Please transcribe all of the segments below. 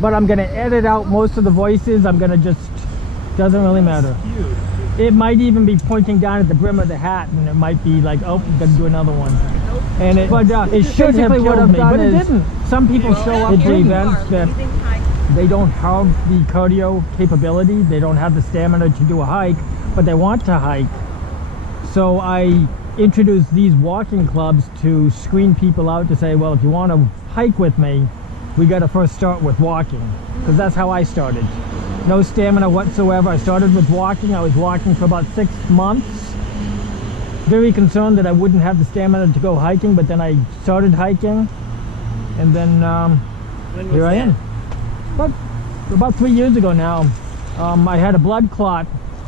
but I'm gonna edit out most of the voices. I'm gonna just, doesn't really matter. It might even be pointing down at the brim of the hat, and it might be like, oh, I'm gonna do another one. And it, but it should have killed me, but it didn't. Some people show up at the events that they don't have the cardio capability, they don't have the stamina to do a hike, but they want to hike. So I introduced these walking clubs to screen people out to say, well, if you want to hike with me, we got to first start with walking, because that's how I started. No stamina whatsoever. I started with walking. I was walking for about 6 months. Very concerned that I wouldn't have the stamina to go hiking, but then I started hiking, and then here I am. But about 3 years ago now, I had a blood clot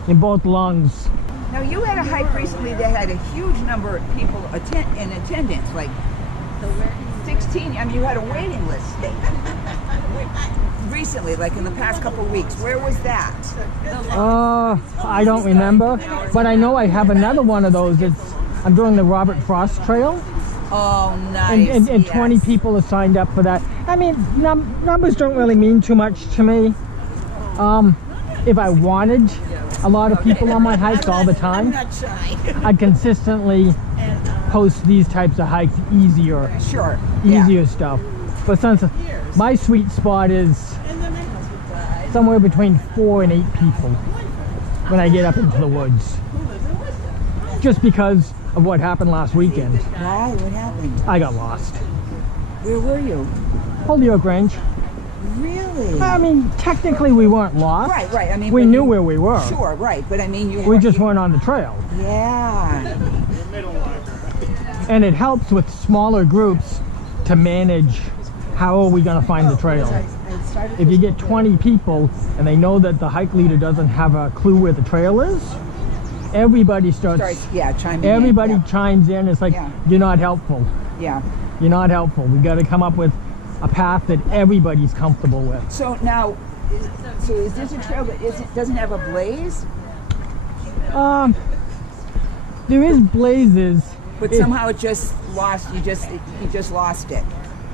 in both lungs. Now you had a hike recently that had a huge number of people in attendance, like 16. I mean, you had a waiting list. Recently, like in the past couple of weeks, where was that? I don't remember, but I know I have another one of those. I'm doing the Robert Frost Trail. Oh, nice. And yes. 20 people have signed up for that. I mean, numbers don't really mean too much to me. If I wanted a lot of people on my hikes all the time, I'd consistently post these types of hikes easier. Sure. Easier stuff. But since my sweet spot is somewhere between 4 and 8 people when I get up into the woods. Just because of what happened last weekend. Why? What happened? I got lost. Where were you? Holyoke Range. Really? I mean, technically we weren't lost. Right. I mean, we knew where we were. Sure, right. But I mean, we just weren't on the trail. Yeah. And it helps with smaller groups to manage how are we going to find the trail. If you get 20 people and they know that the hike leader doesn't have a clue where the trail is, everybody chimes in. It's like, you're not helpful. Yeah. You're not helpful. We got to come up with a path that everybody's comfortable with. So now, is this a trail that doesn't have a blaze? There is blazes, but somehow it just lost. You just lost it.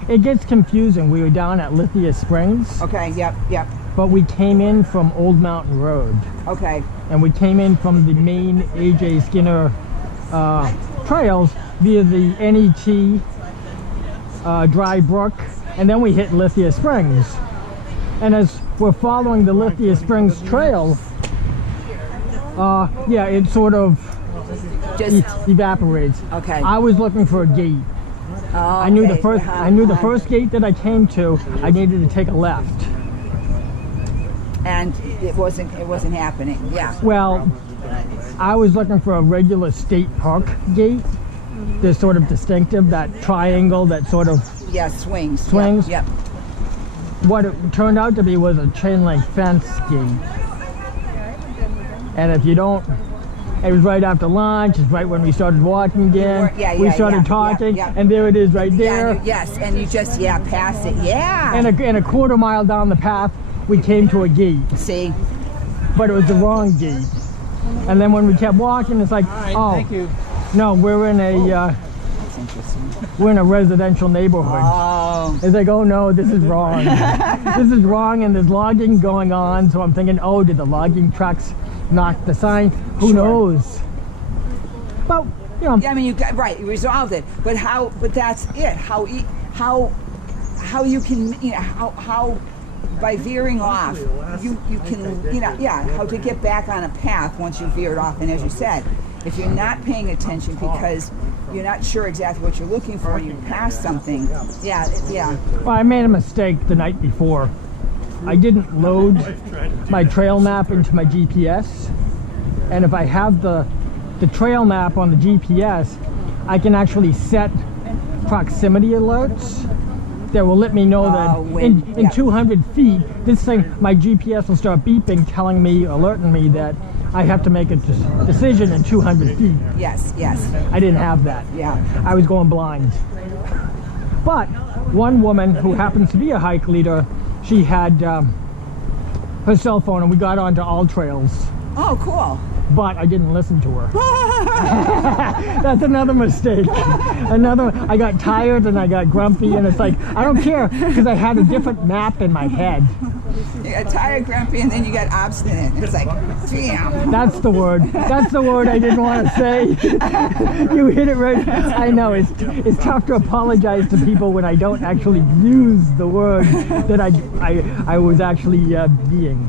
It gets confusing. We were down at Lithia Springs. Okay. Yep. But we came in from Old Mountain Road. Okay. And we came in from the main A.J. Skinner trails via the NET Dry Brook, and then we hit Lithia Springs. And as we're following the Lithia Springs trail, it sort of just evaporates. Okay. I was looking for a gate. Oh, I knew the first gate that I came to, I needed to take a left. And it wasn't happening. Yeah. Well, I was looking for a regular state park gate. They're sort of distinctive, that triangle that sort of swings. Yep. What it turned out to be was a chain link fence gate. And if you don't, it was right after lunch. It's right when we started walking again. We started talking, and there it is right there. And you just past it. And a quarter mile down the path, we came to a gate. See? But it was the wrong gate. And then when we kept walking, it's like, thank you. No, we're in a residential neighborhood. Oh. It's like, oh no, this is wrong. This is wrong, and there's logging going on. So I'm thinking, oh, did the logging trucks knock the sign? Who knows? Well, I mean, you resolved it. But that's it. How you can, how by veering off, you can, how to get back on a path once you veered off. And as you said, if you're not paying attention because you're not sure exactly what you're looking for and you pass something, Well, I made a mistake the night before. I didn't load my trail map into my GPS. And if I have the trail map on the GPS, I can actually set proximity alerts that will let me know that in 200 feet, this thing, my GPS will start beeping, telling me, alerting me that I have to make a decision in 200 feet. Yes. I didn't have that. Yeah. I was going blind. But one woman who happens to be a hike leader, she had her cell phone, and we got onto all trails. Oh, cool. but I didn't listen to her. That's another mistake. I got tired and I got grumpy, and it's like, I don't care, because I had a different map in my head. You got tired, grumpy, and then you got obstinate. It's like, damn. That's the word. That's the word I didn't want to say. You hit it right. I know, it's tough to apologize to people when I don't actually use the word that I was actually being.